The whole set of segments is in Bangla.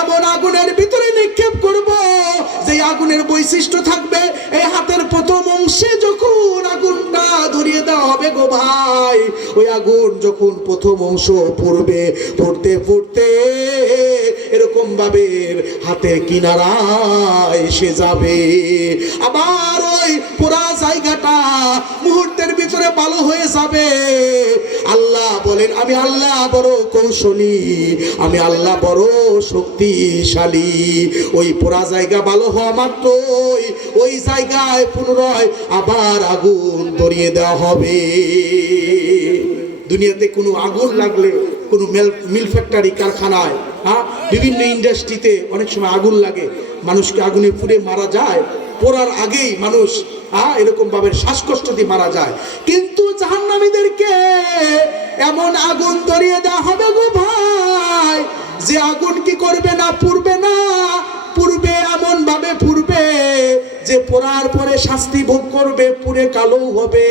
এমন আগুনের ভিতরে নিক্ষেপ করব যে আগুনের বৈশিষ্ট্য থাকবে এই হাতের প্রথম অংশে যখন আগুনটা ধরিয়ে দেওয়া হবে গো ভাই, ওই আগুন যখন প্রথম অংশ পড়বে, পড়তে পড়তে এরকম ভাবে হাতের কিনারা এসে যাবে, আবার ওই পুরা জায়গাটা মুহূর্তের ভিতরে ভালো হয়ে যাবে। আল্লাহ বলেন আমি আল্লাহ বড় কৌশলী, আমি আল্লাহ বড় শক্তিশালী। ওই পুরা জায়গা ভালো হওয়া মাত্র ওই জায়গায় পুনরায় আবার আগুন ধরিয়ে দেওয়া হবে। দুনিয়াতে কোনো আগুন লাগলে, কোনো মিল ফ্যাক্টরি, কারখানায়, বিভিন্ন ইন্ডাস্ট্রিতে অনেক সময় আগুন লাগে, মানুষকে আগুনে পুড়ে মারা যায়, পোড়ার আগেই মানুষ এরকম ভাবে শ্বাসকষ্ট দিয়ে মারা যায়। কিন্তু জাহান্নামীদেরকে এমন আগুন ধরিয়ে দেওয়া হবে গো ভাই, যে আগুন কি করবে না, পুড়বে না, পুড়বে এমন ভাবে পুড়বে যে পোড়ার পরে শাস্তি ভোগ করবে, পুড়ে কালো হবে,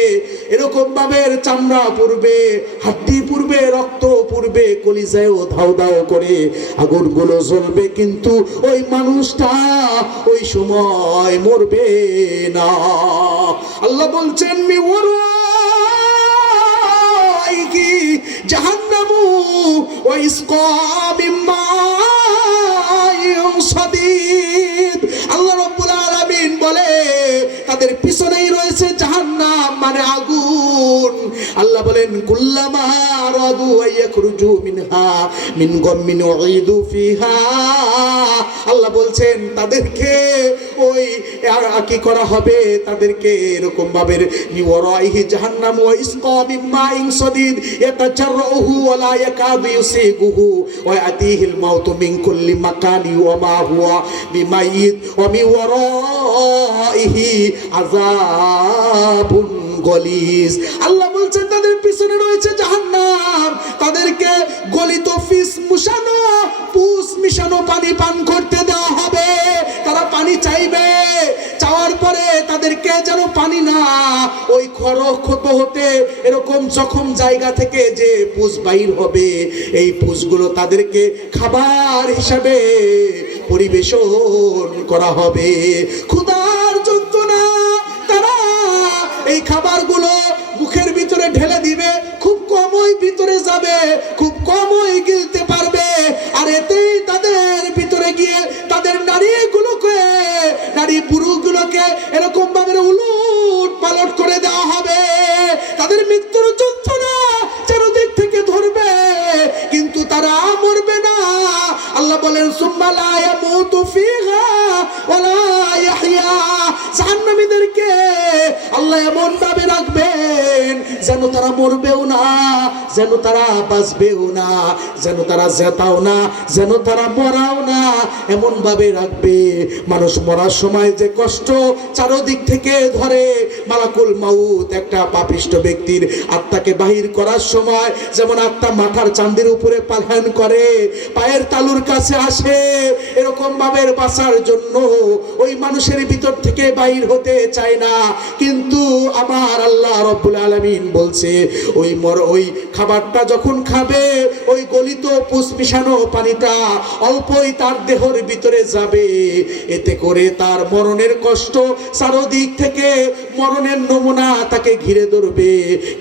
এরকম ভাবে চামড়া পুড়বে, হাড্ডি পুড়বে, রক্ত পুড়বে, কলিজায়ও ধাও ধাও করে আগুনগুলো জ্বলবে, কিন্তু ওই মানুষটা ওই সময় মরবে না। আল্লাহ বলছেন মি ওয়ারাইকি জাহান্নামু ওয়া ইসকা মিন মাইন সাদীদ। আল্লাহ রাব্বুল আলামিন বলে তাদের পিছনেই রয়েছে জাহান্নাম, মানে আগুন। আল্লাহ বলেন কুল্লামা রাদু আইয়াখরুজু মিনহা মিন গাম্মিন উইদু ফিহা। আল্লাহ বলছেন তাদেরকে ওই আর কি করা হবে, তাদেরকে এরকম ভাবে নিওয়ারাইহি জাহান্নাম ওয়া ইসকা মিন মাইন সাদীদ ইয়াতাজাররুহু ওয়া লা ইয়াকাদু ইউসিগুহু ওয়া ইয়াতিহিল মাউতু মিন কুল্লি মাকানি ওয়া মা হুয়া বিমাইত ওয়া মিন ওয়ারাইহি আযাবুন গলিজ। আল্লাহ বলছেন তাদের পিছনে রয়েছে জাহান্নাম, তাদেরকে গলিত ফিস মুশানো, পুষ মিশানো পানি পান করতে দেওয়া হবে। তারা পানি চাইবে, চাওয়ার পরে তাদেরকে যেন পানি না, ওই ক্ষত হতে এরকম জখম জায়গা থেকে যে পুষ বাইর হবে, এই পুষগুলো তাদেরকে খাবার হিসাবে পরিবেশন করা হবে। ক্ষুধার যন্ত্রণা তারা এই খাবারগুলো মুখের ভিতরে ঢেলে দিবে, খুব কমই ভিতরে যাবে, খুব কমই গিলতে পারবে, আর এতেই তাদের ভিতরে গিয়ে তাদের নারীগুলোকে, নারী পুরুষগুলোকে এরকম ভাবে উলট পালট করে দেওয়া হবে। তাদের মৃত্যুর যন্ত্রণা চারদিক থেকে ধরবে, কিন্তু তারা মরবে না। আল্লাহ বলেন সুম্মা লা ইয়ামুতু ফিহা ওয়া লা ইয়াহইয়া। জাহান্নামীদেরকে আল্লাহ এমন ভাবে রাখবেন যেন তারা মরবেও না, যেন তারা বাঁচবেও না, যেন তারা জেতাও না, যেন তারা মরাও না, এমন ভাবে রাখবে মানুষ মরার সময় যে কষ্ট চারদিক থেকে ধরে, মালাকুল মাউত একটা পাপিষ্ট ব্যক্তির আত্মাকে বাহির করার সময় যেমন আত্মা মাথার চাঁদের উপরে পালায়ন করে, পায়ের তালুর কাছে আসে, এরকম ভাবে বাঁচার জন্য ওই মানুষের ভিতর থেকে বাহির হতে চায় না। কিন্তু আমার আল্লাহ রব্বুল আলামিন বলছে ওই খাবারটা যখন খাবে, ওই গলিত পুষ মিশানো পানিটা অল্পই তার দেহের ভিতরে যাবে, এতে করে তার মরণের কষ্ট চারদিক থেকে মরণের নমুনা তাকে ঘিরে ধরবে,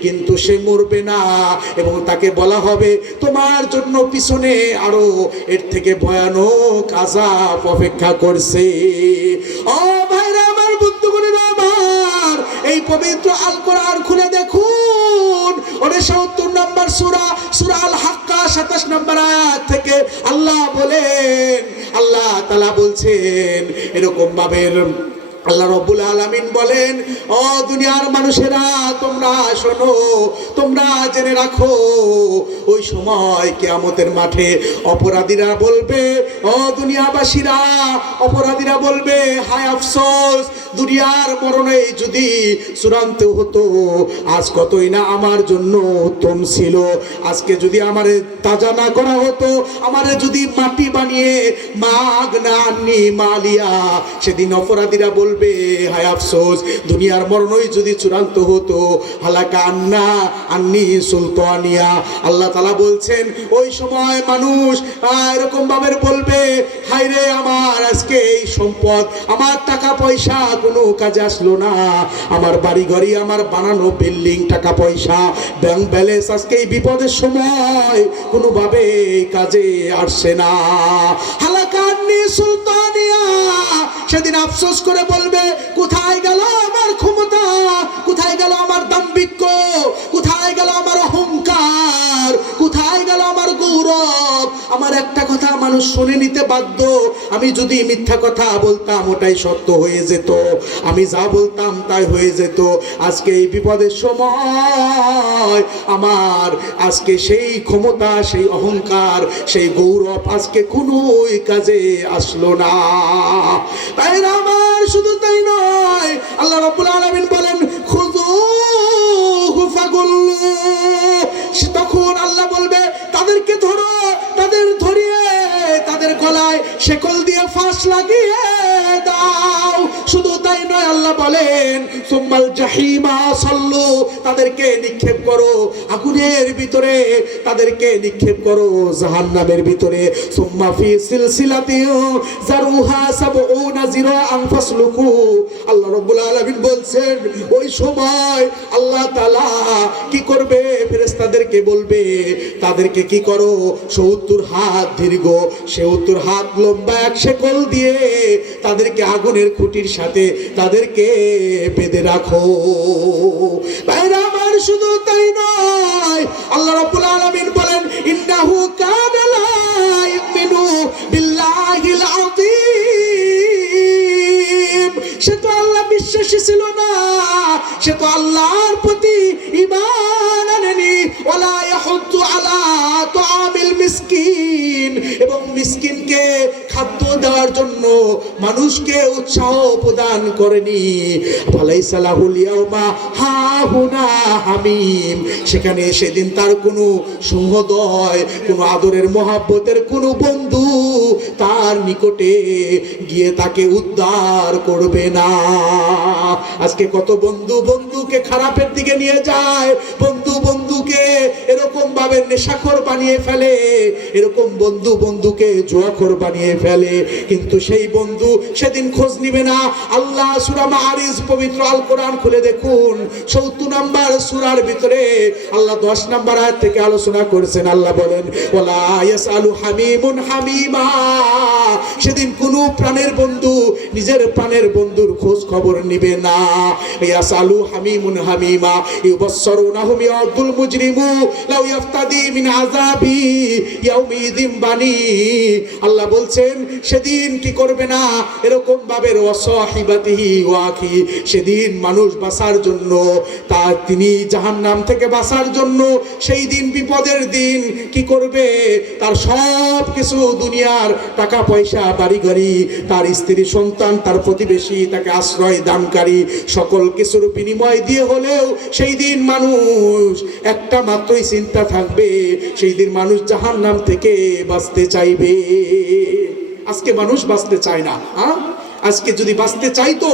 কিন্তু সে মরবে না। এবং তাকে বলা হবে তোমার জন্য পিছনে আরো এর থেকে ভয়ানক আযাব অপেক্ষা করছে। ও ভাইরা আমার, বন্ধুগণেরা আমার, এই পবিত্র আল কোরআন খুলে দেখুন, 69 নম্বর সূরা, সূরা আল হাক্কা 27 নম্বর আয়াত থেকে আল্লাহ বলেন, আল্লাহ তাআলা বলছেন এরকম ভাবে, আল্লাহ রাব্বুল আলামিন বলেন ও দুনিয়ার মানুষেরা তোমরা শোনো, তোমরা জেনে রাখো, ওই সময় কিয়ামতের মাঠে অপরাধীরা বলবে, ও দুনিয়াবাসীরা, অপরাধীরা বলবে হায় আফসোস, দুনিয়ার মরণে যদি চূড়ান্ত হতো, আজ কতই না আমার জন্য উত্তম ছিল, আজকে যদি আমারে তাজা না করা হতো, আমারে যদি মাটি বানিয়ে মাগ না আননি মালিয়া। সেদিন অপরাধীরা বলবে বলবে হায় আফসোস, দুনিয়ার মরণই যদি চূড়ান্ত হতো, হালাকা আন্না আন্নি সুলতানিয়া। আল্লাহ তাআলা বলছেন ওই সময় মানুষ এরকম ভাবে বলবে, হায় রে আমার আজকে এই সম্পদ, আমার টাকা পয়সা কোনো কাজে আসলো না, আমার বাড়ি ঘড়ি, আমার বানানো বিল্ডিং, টাকা পয়সা, ব্যাংক ব্যালেন্স আজকে এই বিপদের সময় কোনোভাবে কাজে আসছে না। হালাকা আন্নি সুলতানিয়া। সেদিন আফসোস করে বলবে, কোথায় গেল আমার ক্ষমতা, কোথায় গেল আমার দাম্ভিক্য, কোথায় গেল আমার অহংকার, কোথায় গেল আমার গৌরব। আমার একটা কথা মানুষ শুনে নিতে বাধ্য, আমি যদি মিথ্যা কথা বলতাম ওটাই সত্য হয়ে যেত, আমি যা বলতাম তাই হয়ে যেত। আজকে এই বিপদের সময় আমার আজকে সেই ক্ষমতা, সেই অহংকার, সেই গৌরব আজকে কোনোই কাজে আসলো না। তাই না আমার, শুধু তাই নয়, আল্লাহ রাব্বুল আলামিন বলেন খুযুহু ফাগুল্লু। তখন আল্লাহ বলবে তাদেরকে ধরো, তাদের ধরিয়ে তাদের গলায় শেকল দিয়ে ফাঁস লাগিয়ে দাও। শুধু তাই নয়, আল্লাহ বলেন সুম্মাল জাহিমা সাল্লু, তাদেরকে নিক্ষেপ করো আগুনের ভিতরে, তাদেরকে নিক্ষেপ করো জাহান্নামের ভিতরে। সুম্মা ফি সিলসিলাতিন জারুহা সাবউনা যিরাআন ফাসলুকু। আল্লাহ রাব্বুল আলামিন বলছেন ওই সময় আল্লাহ তাআলা কি করবে, ফেরেশতাদেরকে বলবে তাদেরকে কি করো, 70 হাত দীর্ঘ, 70 হাত লম্বা এক শেকল দিয়ে তাদেরকে আগুনের খুঁটির সাথে তাদেরকে বেঁধে রাখো। ভাইরা আমার, শুধু তাই নয়, আল্লাহ রাব্বুল আলামিন বলেন ইন্নাহু কানা লা ইউমিনু বিল্লাহিল আযীম। সে তো আল্লাহ বিশ্বাসী ছিল না, সে তো আল্লাহর প্রতি ঈমান আনেনি। ওয়ালা ইয়াহুদ্দু আলা তুআমিল মিসকিন, এবং মিসকিনকে খাদ্য দেওয়ার জন্য মানুষকে উৎসাহ প্রদান করেনি। ফালাইসা লাহুল ইয়াউমা হাহুনা হামিম, সেখানে সেদিন তার কোনো সহোদয়, কোনো আদরের মহব্বতের কোনো বন্ধু তার নিকটে গিয়ে তাকে উদ্ধার করবে না। আজকে কত বন্ধু বন্ধুকে খারাপের দিকে নিয়ে যায়, বন্ধু বন্ধুকে এরকম ভাবে নেশাখোর বানিয়ে ফেলে, এরকম বন্ধু বন্ধুকে জুয়াখোর বানিয়ে ফেলে, কিন্তু সেই বন্ধু সেদিন খোঁজ নিবে না। আল্লাহ সূরা মাআরিজ, পবিত্র আল কোরআন খুলে দেখুন, 70 নম্বর সূরার ভিতরে আল্লাহ 10 নম্বর আয়াত থেকে আলোচনা করেছেন। আল্লাহ বলেন ওয়ালা ইয়াসআলু হামিমুন হামিমা। সেদিন কোন প্রাণের বন্ধু নিজের প্রাণের বন্ধুর খোঁজ খবর নিবে না। ইয়াসআলু হামিমুন হামিমা ইউবাসসিরুনাহুম ইয়াদুল মুজরিমু লাউ ইফতাদি মিন আযাবি ইয়াউমিযিন বানি। আল্লাহ বলছেন সেদিন কি করবে না, এরকম ভাবে ওয়াসাহিবাতিহি ওয়াকি, সেদিন মানুষ বাঁচার জন্য, তার তিনি জাহান্নাম থেকে বাঁচার জন্য, সেই দিন বিপদের দিন কি করবে, তার সব কিছু দুনিয়ার টাকা পয়সা, বাড়ি গাড়ি, তার স্ত্রী সন্তান, তার প্রতিবেশী, তাকে আশ্রয় দানকারী, সকল কিছুর বিনিময় দিয়ে হলেও সেই দিন মানুষ একটা মাত্রই চিন্তা থাকবে, সেই দিন মানুষ জাহান্নাম থেকে বাঁচতে চাইবে। আজকে মানুষ বাঁচতে চায় না। আজকে যদি বাঁচতে চাইতো,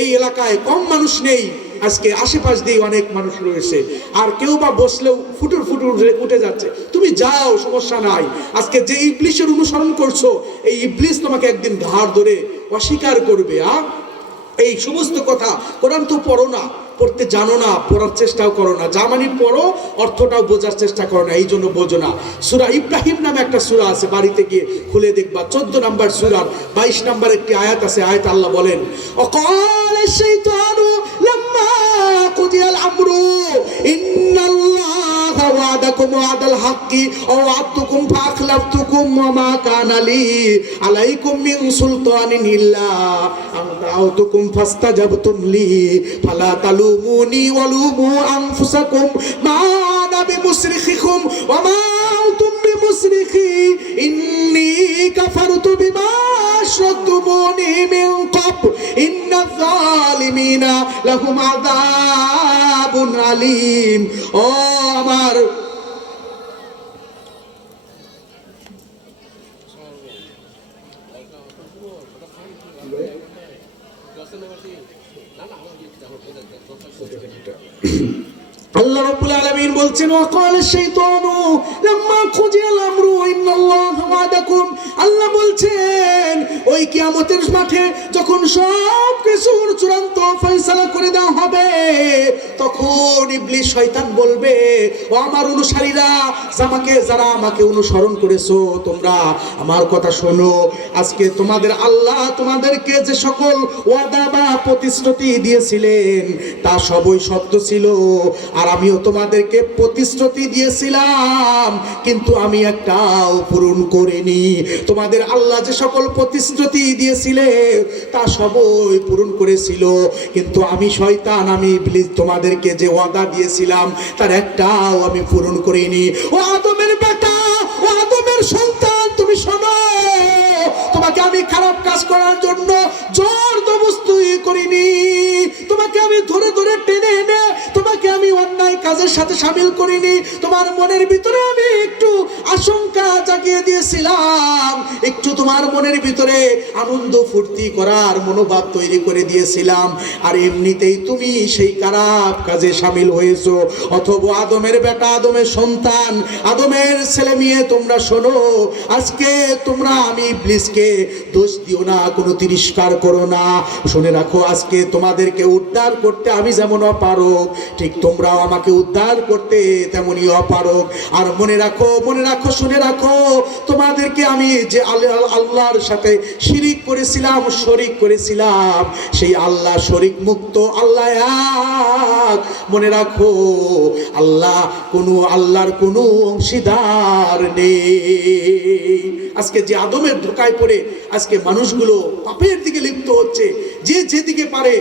এই এলাকায় কম মানুষ নেই, আজকে আশেপাশ দিয়ে অনেক মানুষ রয়েছে, আর কেউ বা বসলেও ফুটুর ফুটুর উঠে যাচ্ছে। তুমি যাও, সমস্যা নাই। আজকে যে ইবলিসের অনুসরণ করছো, এই ইবলিস তোমাকে একদিন ঘাড় ধরে অস্বীকার করবে। এই সমস্ত কথা, কোরআন তো পড়ো না, পড়তে জানো না, পড়ার চেষ্টাও করো না, যা মানে পড়ো অর্থটাও বোঝার চেষ্টা করো না, এই জন্য বোঝো না। সূরা ইব্রাহিম নামে একটা সূরা আছে, বাড়িতে গিয়ে খুলে দেখবা, 14 নম্বর সূরার 22 নম্বর একটি আয়াত আছে। আয়াত আল্লাহ বলেন ওয়াকালা শাইতানু লাম্মা কুদিয়াল আমরু ইন্নাল্লাহা ওয়াদাকুম ওয়াদাল হাক্কি ওয়া ওয়া'আদতুকুম ফাআখলাফতুকুম ওয়া মা কানা লি আলাইকুম মিন সুলতানিন ইল্লা আন দাউতুকুম ফাস্তাজাবতুম লি ফালা তালুমুনি ওয়ালুমু আনফুসাকুম মা আনা বিমুসরিখিকুম ওয়া মা আনতুম বিমুসরিখি ইন্নী কাফারতু বিমা আশরাকতুমুনি মিন ক্বাবল ইন্নায যালিমিনা লাহুম আযাবুন আলীম। ও আমার আল্লাহ রাব্বুল আলামিন বলছেন ওয়াকাল শাইতানু লাম্মা কুজিয়াল আমরু ইন্নাল্লাহা ওয়াদাকুম। আল্লাহ বলছেন ওই কিয়ামতের মাঠে যখন সব কিছুর চূড়ান্ত ফয়সালা করে দেওয়া হবে তখন ইবলিস শয়তান বলবে ও আমার অনুসারীরা যারা আমাকে অনুসরণ করেছো তোমরা আমার কথা শোনো, আজকে তোমাদের আল্লাহ তোমাদেরকে যে সকল ওয়াদা বা প্রতিশ্রুতি দিয়েছিলেন তা সবই সত্য ছিল, আর আমিও তোমাদেরকে প্রতিশ্রুতি দিয়েছিলাম কিন্তু আমি একটাও পূরণ করিনি। তোমাদের আল্লাহ যে সকল প্রতিশ্রুতি দিয়েছিলেন তা সবই পূরণ করেছিল, কিন্তু আমি শয়তান আমি ইবলিস তোমাদেরকে যে ওয়াদা দিয়েছিলাম তার একটাও আমি পূরণ করিনি। ও আদমের বেটা, ও আদমের সন্তান, তুমি শোনো, তোমাকে আমি খারাপ কাজ করার জন্য জোর জবরদস্তি করিনি, তোমাকে আমি ধরে ধরে টেনে এনে তোমাকে আমি অন্যায় কাজের সাথে শামিল করিনি। তোমার মনের ভিতরে আমি একটু আশঙ্কা জাগিয়ে দিয়েছিলাম, একটু তোমার মনের ভিতরে আনন্দ ফুর্তি করার মনোভাব তৈরি করে দিয়েছিলাম, আর এমনিতেই তুমি সেই খারাপ কাজে শামিল হয়েছো। অথবা আদমের বেটা, আদমের সন্তান, আদমের ছেলে মেয়ে, তোমরা শোনো, আজকে তোমরা আমি ইবলিসকে দোষ দিও না, কোনো তিরস্কার করো না। শুনে রাখো, আজকে তোমাদেরকে উদ্ধার করতে আমি যেমন অপারগ, ঠিক তোমরাও আমাকে উদ্ধার করতে তেমনই অপারগ। আর মনে রাখো, মনে রাখো, শুনে রাখো, তোমাদেরকে আমি যে আল্লাহর সাথে শিরিক করেছিলাম, শরিক করেছিলাম, সেই আল্লাহ শরিক মুক্ত, আল্লাহ এক। মনে রাখো, আল্লাহর কোনো অংশীদার নেই। আজকে যে আদমের ধোঁকায় পড়ে আজকে মানুষগুলো পাপের দিকে লিপ্ত হচ্ছে, যে যেদিকে পারে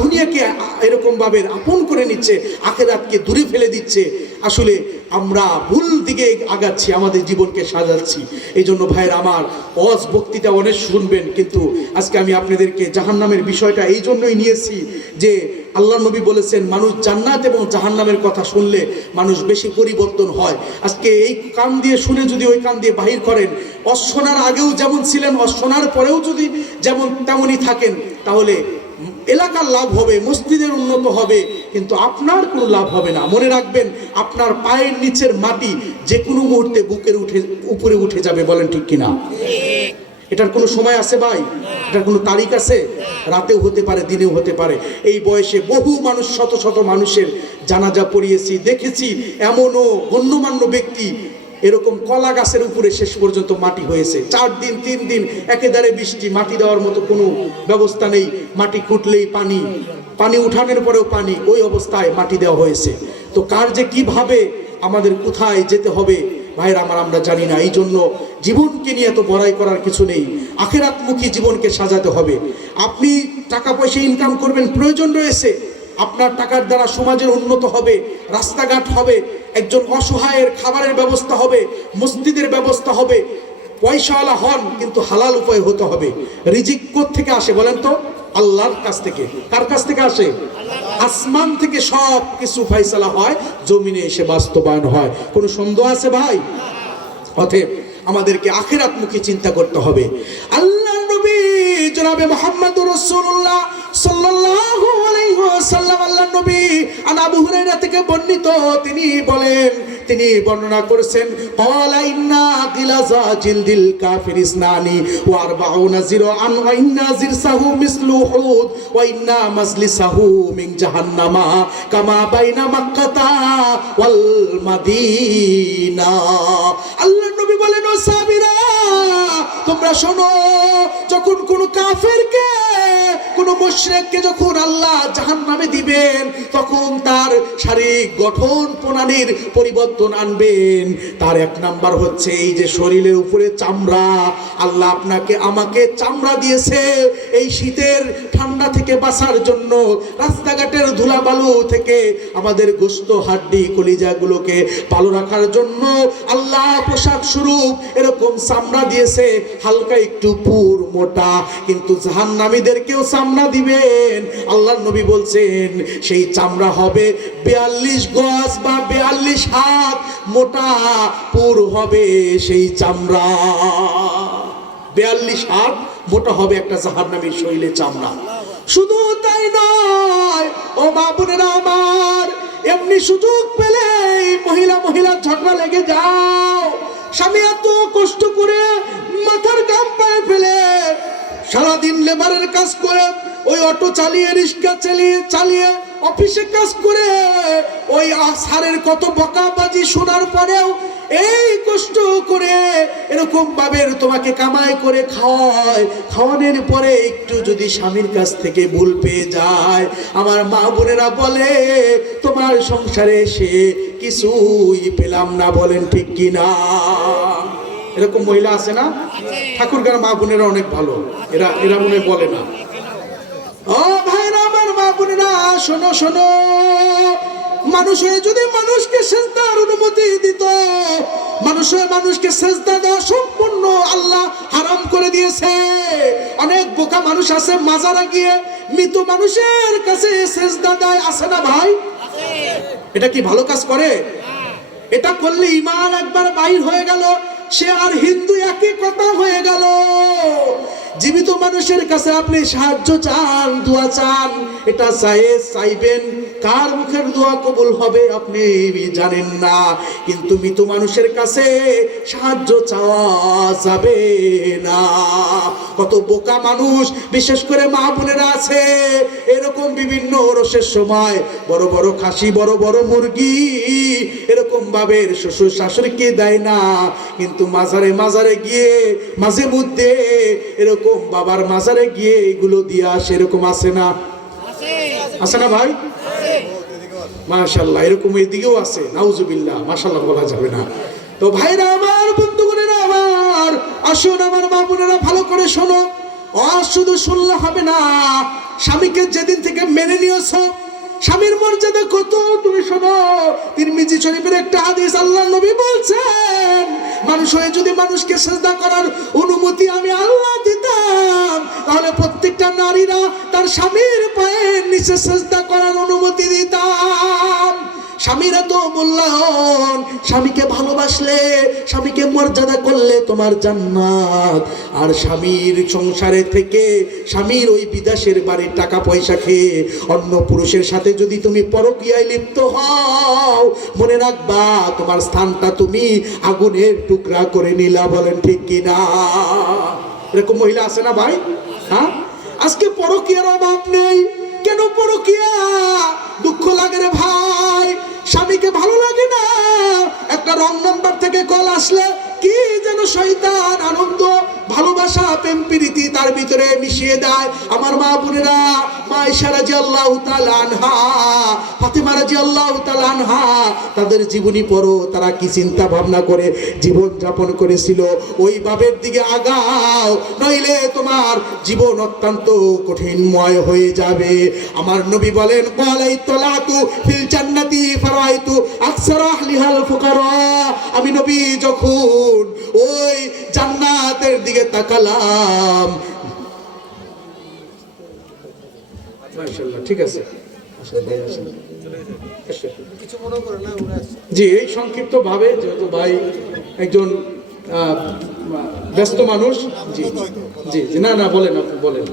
দুনিয়াকে এরকম ভাবে আপন করে নিচ্ছে, আখিরাতকে দূরে ফেলে দিচ্ছে। আসলে আমরা ভুল দিকে আগাচ্ছি, আমাদের জীবনকে সাজাচ্ছি। এই জন্য ভাইয়ের আমার, ওয়াজ বক্তৃতা অনেক শুনবেন, কিন্তু আজকে আমি আপনাদেরকে জাহান্নামের বিষয়টা এই জন্যই নিয়েছি যে আল্লাহ নবী বলেছেন মানুষ জান্নাত এবং জাহান্নামের কথা শুনলে মানুষ বেশি পরিবর্তন হয়। আজকে এই কান দিয়ে শুনে যদি ওই কান দিয়ে বাহির করেন, অশোনার আগেও যেমন ছিলেন, অশোনার পরেও যদি যেমন তেমনই থাকেন, তাহলে এলাকার লাভ হবে, মসজিদের উন্নত হবে, কিন্তু আপনার কোনো লাভ হবে না। মনে রাখবেন, আপনার পায়ের নিচের মাটি যে কোনো মুহূর্তে বুকের উপরে উঠে যাবে। বলেন ঠিক কিনা? এটার কোনো সময় আছে ভাই? এটার কোনো তারিখ আছে? রাতেও হতে পারে, দিনেও হতে পারে। এই বয়সে বহু মানুষ, শত শত মানুষের জানাজা পড়িয়েছি, দেখেছি এমনও গণ্যমান্য ব্যক্তি এরকম কলা গাছের উপরে শেষ পর্যন্ত মাটি হয়েছে। 4 দিন 3 দিন একেবারে বৃষ্টি, মাটি দেওয়ার মতো কোনো ব্যবস্থা নেই, মাটি খুঁটলেই পানি উঠানোর পরেও পানি, ওই অবস্থায় মাটি দেওয়া হয়েছে। তো কার যে কিভাবে আমাদের কোথায় যেতে হবে ভাইয়ের আমার, আমরা জানি না। এই জন্য জীবনকে নিয়ে এত বড়াই করার কিছু নেই, আখিরাতমুখী জীবনকে সাজাতে হবে। আপনি টাকা পয়সা ইনকাম করবেন, প্রয়োজন রয়েছে, আপনার টাকার দ্বারা সমাজের উন্নত হবে, রাস্তাঘাট হবে, একজন অসহায়ের খাবারের ব্যবস্থা হবে, মসজিদের ব্যবস্থা হবে। পয়সাওয়ালা হন, কিন্তু হালাল উপায় হতে হবে। রিজিক কোত্থেকে আসে বলেন তো? আল্লাহর কাছ থেকে। কার কাছ থেকে আসে? আসমান থেকে সব কিছু ফয়সালা হয়, জমিনে এসে বাস্তবায়ন হয়। কোনো সন্দেহ আছে ভাই? অতএব আমাদেরকে আখিরাতমুখী চিন্তা করতে হবে। আল্লাহর নবী জনাবে মুহাম্মদুর রাসূলুল্লাহ সাল্লাল্লাহু আলাইহি ওয়াসাল্লাম, আল্লাহর নবী আবু হুরায়রা থেকে বর্ণিত, তিনি বর্ণনা করেছেন, ক্বালা ইন্না গিলাযা জিলদিল কাফির ইসনানি ওয়া আরবাউনা জিরআন ওয়া ইন্না জিরসাহু মিসলু হুদ ওয়া ইন্না মাজলিসাহু মিন জাহান্নামা কামা বাইনা মাক্কাতা ওয়াল মাদিনা। আল্লাহর নবী বলেন, ও সাহাবীরা, তোমরা শোনো, যখন কোন কাফেরকে, কোন মুশরিককে যখন আল্লাহ জাহান্নামে দিবেন, তখন তার শারীরিক গঠন প্রণালীর পরিবর্তন আনবেন। তার 1 নাম্বার হচ্ছে এই যে শরীরের উপরে চামড়া, আল্লাহ আপনাকে আমাকে চামড়া দিয়েছে এই শীতের ঠান্ডা থেকে বাঁচার জন্য, রাস্তাঘাটের ধুলাবালু থেকে আমাদের গোশত হাড্ডি কলিজাগুলোকে ভালো রাখার জন্য আল্লাহ পোশাক স্বরূপ এরকম চামড়া দিয়েছে, হালকা একটু পুর মোটা, কিন্তু জাহান্নামীদেরকেও চামড়া দিবেন। আল্লাহর নবী বলছেন সেই চামড়া হবে 42 গজ বা 42 হাত মোটা, পুর হবে সেই চামড়া। 42 হাত মোটা হবে একটা জাহান্নামীর শরীরের চামড়া। শুধু তাই নয় ও মা বোনেরা আমার, এমনি সুযোগ পেলে মহিলা ঝগড়া লেগে যাও। স্বামী এত কষ্ট করে মাথার ঘাম পায়ে ফেলে সারাদিন লেবারের কাজ করে, ওই অটো চালিয়ে, রিক্সা চালিয়ে অফিসে কাজ করে, ওই সারের কত বকাবাজি শোনার পরেও এই কষ্ট করে এরকম ভাবে তোমাকে কামাই করে খাওয়ানোর পরে একটু যদি স্বামীর কাছ থেকে ভুল পেয়ে যায়, আমার মা বোনেরা বলে তোমার সংসারে এসে কিছুই পেলাম না। বলেন ঠিক কিনা? এরকম মহিলা আছে না? ঠাকুরগাঁর মা বোনেরা অনেক ভালো, এরা মনে বলে না। ও ভাইরা আমার, মা বোনেরা শোনো শোনো, মানুষ হয়ে যদি মানুষকে সেজদার অনুমতি দিত, মানুষকে সেজদা দেওয়া সম্পূর্ণ আল্লাহ হারাম করে দিয়েছে। অনেক বোকা মানুষ আছে মাজারে গিয়ে মৃত মানুষের কাছে সেজদা দেয়, আছে না ভাই? এটা কি ভালো কাজ করে? এটা করলে ঈমান একবার বাইর হয়ে গেল, সে আর হিন্দু একই কথা হয়ে গেল। জীবিত মানুষের কাছে আপনি সাহায্য চান, দোয়া চান, এটা চাইবেন, কার মুখের দোয়া কবুল হবে আপনি জানেন না, কিন্তু মৃত মানুষের কাছে সাহায্য চাওয়া যাবে না। কত বোকা মানুষ, বিশেষ করে মা বোনেরা আছে এরকম বিভিন্ন ওরসের সময় বড় বড় খাসি, বড় বড় মুরগি এরকম ভাবে শ্বশুর শাশুড়িকে দেয় না, কিন্তু মাজারে গিয়ে মাঝে মধ্যে এরকম বাবার মাজারে গিয়ে এগুলো দিয়ে আসে। এরকম আছে না? আছে না ভাই? মাশাআল্লাহ, এরকম এদিকেও আছে। নাউজুবিল্লাহ, মাশাআল্লাহ বলা যাবে না। তো ভাইরা আমার, বন্ধুগণেরা আমার, আসুন আমার মা বোনেরা ভালো করে শোনো। শুধু শুনলে হবে না, স্বামীকে যেদিন থেকে মেনে নিয়েছো, স্বামীর মর্যাদা কত তুমি শোনো। তিরমিজি শরীফের একটা হাদিস, আল্লাহর নবী বলছেন, মানুষ হয়ে যদি মানুষকে সিজদা করার অনুমতি আমি আল্লাহ দিতাম, তাহলে প্রত্যেকটা নারীরা তার স্বামীর পায়ের নিচে সিজদা করার অনুমতি দিতাম। স্বামীরা তো বললেন, স্বামীকে ভালোবাসলে, স্বামীকে মর্যাদা করলে তোমার জান্নাত। আর স্বামীর সংসারে থেকে, স্বামীর ওই বিদেশের বাড়ির টাকা পয়সা খেয়ে অন্য পুরুষের সাথে যদি তুমি পরকীয়ায় লিপ্ত হও, মনে রাখবা তোমার স্থানটা তুমি আগুনের টুকরা করে নিলা। বলেন ঠিক কিনা? এরকম মহিলা আছে না ভাই? হ্যাঁ, আজকে পরকীয়ার অভাব নেই। কেন পরকীয়া? দুঃখ লাগে রে ভাই, স্বামীকে ভালো লাগে না, একটা রং নাম্বার থেকে কল আসলে কি যেন শয়তান আনন্দ, ভালোবাসা, প্রেম প্রীতি তার ভিতরে মিশিয়ে দেয়। আমার মা বোনেরা, মা আয়েশা রাদিয়াল্লাহু তাআলা আনহা, ফাতেমা রাদিয়াল্লাহু তাআলা আনহা, তাদের জীবনী পড়ো, তারা কি চিন্তা ভাবনা করে জীবন যাপন করেছিল। ওই ভাবের দিকে আগাও, নইলে তোমার জীবন অত্যন্ত কঠিনময় হয়ে যাবে। আমার নবী বলেন, ক্বালাইতু ফিল জান্নাতি ফারাইতু আকসারা আহলিহাল ফুকারা। আমি নবী যখন ওই জান্নাতের দিকে তাকালাম, মাশাআল্লাহ, ঠিক আছে জি, এই সংক্ষিপ্ত ভাবে, যেহেতু ভাই একজন ব্যস্ত মানুষ, জি জি, না বলেন, আপনি বলেন।